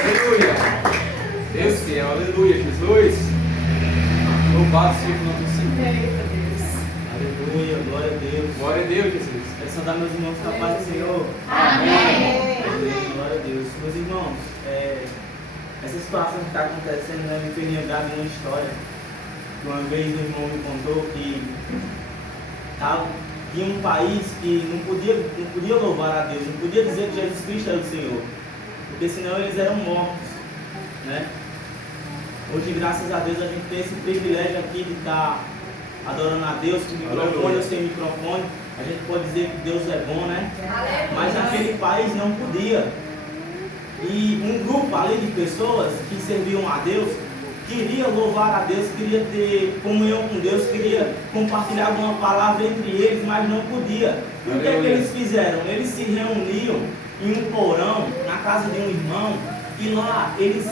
Aleluia. Deus te ama. Aleluia, Jesus. Louvado seja o nome do Senhor. Aleluia, glória a Deus. Glória a Deus, Jesus. Quero saudar meus irmãos com a paz do Senhor. Amém. Aleluia, glória a Deus. Meus irmãos, essa situação que está acontecendo, né, me fez lembrar de uma história. Que uma vez um irmão me contou que tinha um país que não podia louvar a Deus, não podia dizer que Jesus Cristo era o Senhor, porque senão eles eram mortos, né? Hoje, graças a Deus, a gente tem esse privilégio aqui de estar adorando a Deus com microfone ou sem microfone. A gente pode dizer que Deus é bom, né? Mas naquele país não podia. E um grupo ali de pessoas que serviam a Deus queria louvar a Deus, queria ter comunhão com Deus, queria compartilhar alguma palavra entre eles, mas não podia. E o que é que eles fizeram? Eles se reuniam em um porão, na casa de um irmão, e lá eles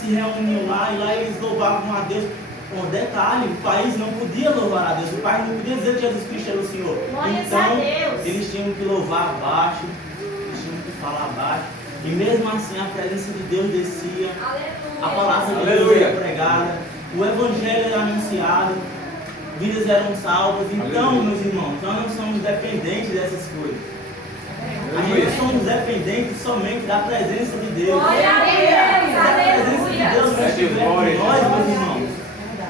se reuniam lá, e lá eles louvavam a Deus. Um detalhe, o país não podia louvar a Deus, o país não podia dizer que Jesus Cristo era o Senhor. Então, eles tinham que louvar baixo, eles tinham que falar baixo, e mesmo assim a presença de Deus descia, a palavra de Deus era pregada, o Evangelho era anunciado, vidas eram salvas. Então, meus irmãos, nós não somos dependentes dessas coisas. A gente somos dependentes somente da presença de Deus. Glória a Deus, Se a presença de Deus não estiver com nós, aleluia. meus irmãos,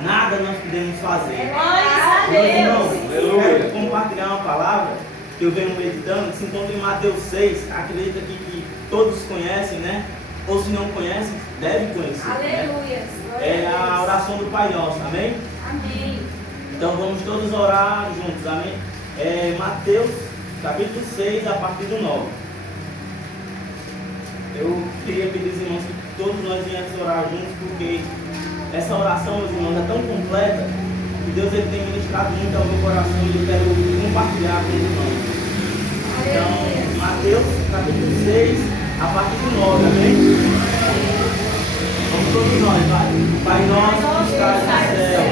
nada nós podemos fazer. Glória Meus irmãos, a eu Aleluia. quero compartilhar uma palavra que eu venho meditando, que se encontra em Mateus 6. Acredito aqui que todos conhecem, né? Ou se não conhecem, devem conhecer. Né? Aleluia. É a oração do Pai Nosso, amém? Amém. Então vamos todos orar juntos, amém? Mateus capítulo 6, a partir do 9. Eu queria pedir aos irmãos que todos nós viemos orar juntos, porque essa oração, meus irmãos, é tão completa que Deus ele tem ministrado muito ao meu coração e eu quero compartilhar com os irmãos. Então, Mateus capítulo 6, a partir do 9, amém? Vamos todos nós, vai. Pai nosso que estás no céu,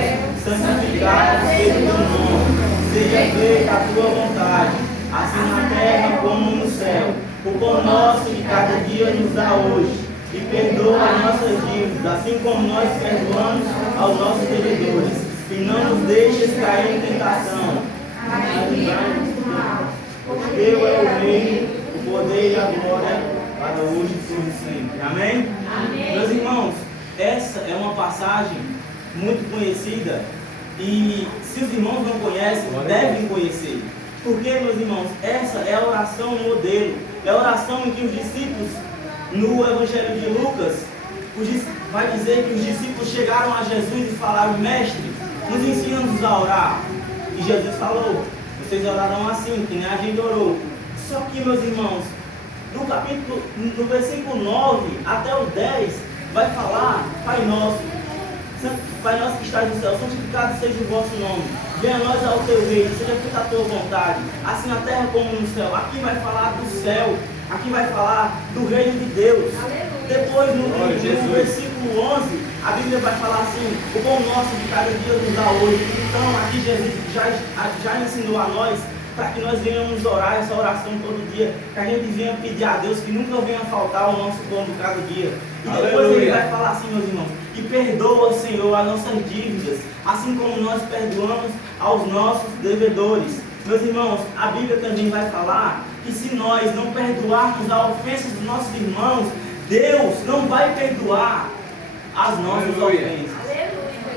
santificado seja o teu nome, seja feita a tua vontade, assim na terra como no céu. O pão nosso de cada dia nos dá hoje, e perdoa as nossas dívidas, assim como nós perdoamos aos nossos devedores. E não nos deixes cair em tentação, mas livrai-nos do mal. Porque teu é o reino, o poder e a glória, para hoje e por sempre. Amém? Amém. Meus irmãos, essa é uma passagem muito conhecida, e se os irmãos não conhecem, devem conhecer. Porque, meus irmãos, essa é a oração modelo, é a oração em que os discípulos, no Evangelho de Lucas, vai dizer que os discípulos chegaram a Jesus e falaram: Mestre, nos ensina-nos a orar. E Jesus falou: vocês orarão assim, que nem a gente orou. Só que, meus irmãos, no versículo 9 até o 10, vai falar: Pai nosso que estás no céu, santificado seja o vosso nome. Venha a nós ao teu reino, seja feita a tua vontade, assim na terra como no céu. Aqui vai falar do céu, aqui vai falar do reino de Deus. Aleluia. Depois, no versículo 11, a Bíblia vai falar assim: o pão nosso de cada dia nos dá hoje. Então, aqui Jesus já ensinou a nós para que nós venhamos orar essa oração todo dia, que a gente venha pedir a Deus que nunca venha faltar o nosso pão de cada dia. E depois Aleluia. ele vai falar assim, meus irmãos: e perdoa, Senhor, as nossas dívidas, assim como nós perdoamos aos nossos devedores. Meus irmãos, a Bíblia também vai falar que se nós não perdoarmos a ofensa dos nossos irmãos, Deus não vai perdoar as nossas Aleluia. ofensas.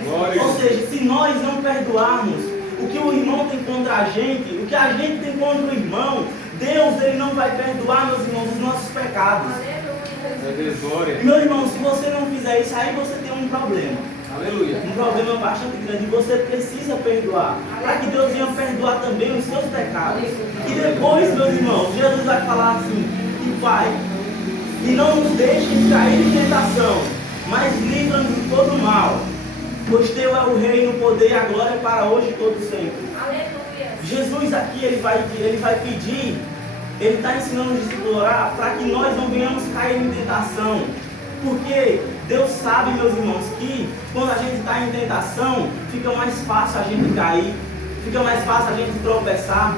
Aleluia. Ou seja, se nós não perdoarmos o que o irmão tem contra a gente, o que a gente tem contra o irmão, Deus ele não vai perdoar, meus irmãos, os nossos pecados. Aleluia. Glória. E, meu irmão, se você não fizer isso, aí você tem um problema. Aleluia. Um problema bastante grande. E você precisa perdoar, para que Deus venha perdoar também os seus pecados. E depois, meus irmãos, Jesus vai falar assim: e Pai, e não nos deixes cair em tentação, mas livra-nos de todo mal. Pois teu é o reino, o poder e a glória para hoje e todo sempre. Aleluia. Jesus aqui, ele vai pedir, ele está ensinando os discípulos a orar para que nós não venhamos cair em tentação. Porque Deus sabe, meus irmãos, que quando a gente está em tentação, fica mais fácil a gente cair, fica mais fácil a gente tropeçar.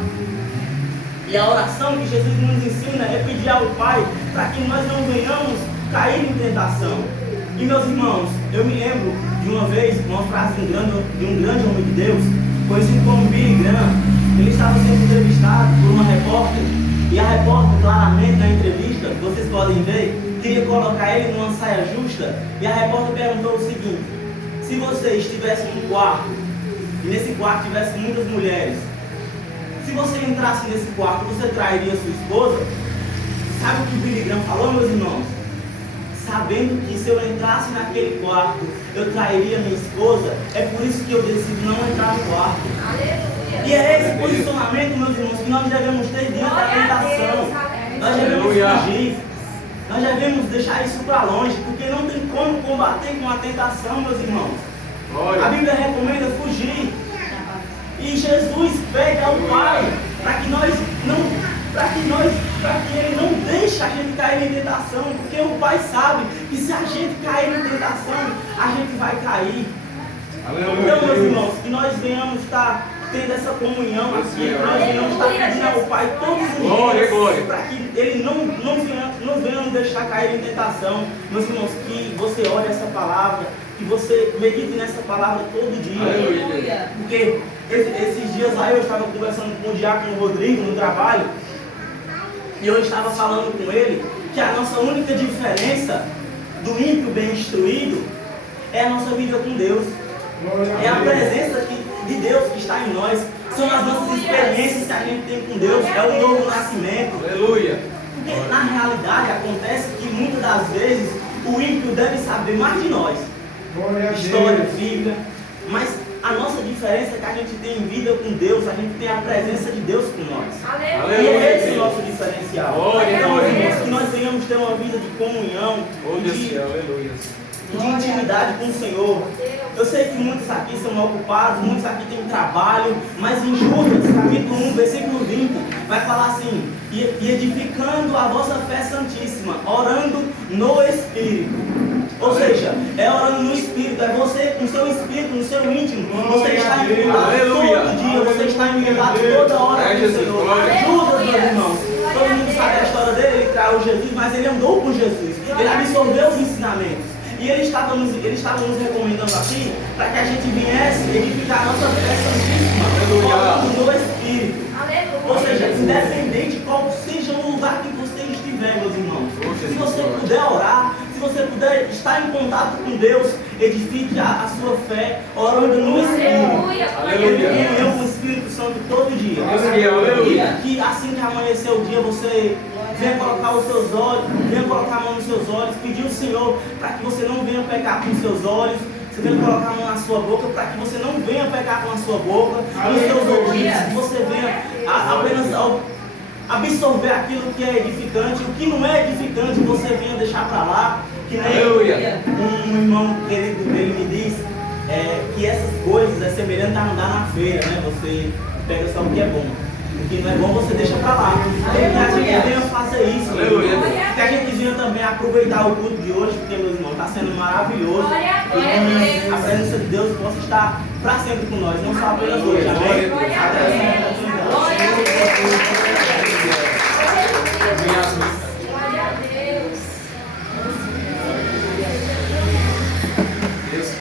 E a oração que Jesus nos ensina é pedir ao Pai para que nós não venhamos cair em tentação. E meus irmãos, eu me lembro de uma vez, uma frase de um grande homem de Deus, conhecido como Billy Graham. Ele estava sendo entrevistado por uma repórter, e a repórter, claramente na entrevista, vocês podem ver, queria colocar ele numa saia justa, e a repórter perguntou o seguinte: se você estivesse num quarto, e nesse quarto tivesse muitas mulheres, se você entrasse nesse quarto, você trairia sua esposa? Sabe o que o Billy Graham falou, meus irmãos? Sabendo que se eu entrasse naquele quarto, eu trairia minha esposa, é por isso que eu decido não entrar no quarto. Aleluia. E é esse posicionamento, meus irmãos, que nós devemos ter diante da tentação. Nós devemos fugir. Nós devemos deixar isso para longe, porque não tem como combater com a tentação, meus irmãos. A Bíblia recomenda fugir. E Jesus pede ao Pai para que Ele não deixe a gente cair em tentação, porque o Pai sabe que se a gente cair em tentação, a gente vai cair. Então, meus irmãos, que nós venhamos estar tendo essa comunhão aqui, que nós venhamos estar pedindo ao Pai todos os dias, para que Ele não venha nos deixar cair em tentação. Meus irmãos, que você olhe essa palavra, que você medite nessa palavra todo dia. Aleluia. Porque esses dias aí eu estava conversando com o diácono Rodrigo no trabalho, e eu estava falando com ele que a nossa única diferença do ímpio bem instruído é a nossa vida com Deus. É a presença de Deus que está em nós. São as nossas experiências que a gente tem com Deus. É o novo nascimento. Aleluia. Porque na realidade acontece que muitas das vezes o ímpio deve saber mais de nós. História, Bíblia. Mas a nossa diferença é que a gente tem vida com Deus, a gente tem a presença de Deus com nós. Aleluia. E é esse o nosso diferencial. Glória, Então, glória. irmãos, que nós venhamos ter uma vida de comunhão, de intimidade com o Senhor. Eu sei que muitos aqui são ocupados, muitos aqui têm trabalho, mas em Judas, capítulo 1, versículo 20, vai falar assim: e edificando a vossa fé santíssima, orando no Espírito. Ou seja, é orando no Espírito, é você com o seu Espírito, no seu íntimo. Você está em contato todo dia, você está em contato toda hora com o Senhor. Judas, meus irmãos, todo mundo sabe a história dele, ele traiu Jesus, mas ele andou com Jesus, ele absorveu os ensinamentos. E ele estava nos recomendando aqui para que a gente viesse edificar a nossa fé santíssima, orando no Espírito. Ou seja, independente de qual seja o lugar que você estiver, meus irmãos, se você puder orar, se você puder estar em contato com Deus, edifique a sua fé orando no Espírito. Comunhão com o Espírito Santo todo dia. E que assim que amanhecer o dia, você venha colocar os seus olhos, venha colocar a mão nos seus olhos, pedir ao Senhor para que você não venha pecar com os seus olhos. Você venha colocar a mão na sua boca para que você não venha pecar com a sua boca, com os seus ouvidos, que você venha apenas absorver aquilo que é edificante, o que não é edificante você venha deixar para lá. Que nem um irmão querido dele me diz que essas coisas é semelhante a andar na feira, né? Você pega só o que é bom. O que não é bom você deixa para lá. Que a gente venha fazer isso. Que a gente venha também aproveitar o culto de hoje, porque, meus irmãos, está sendo maravilhoso. E que a presença de Deus possa estar para sempre com nós, não só apenas hoje. Amém? Até a próxima oportunidade.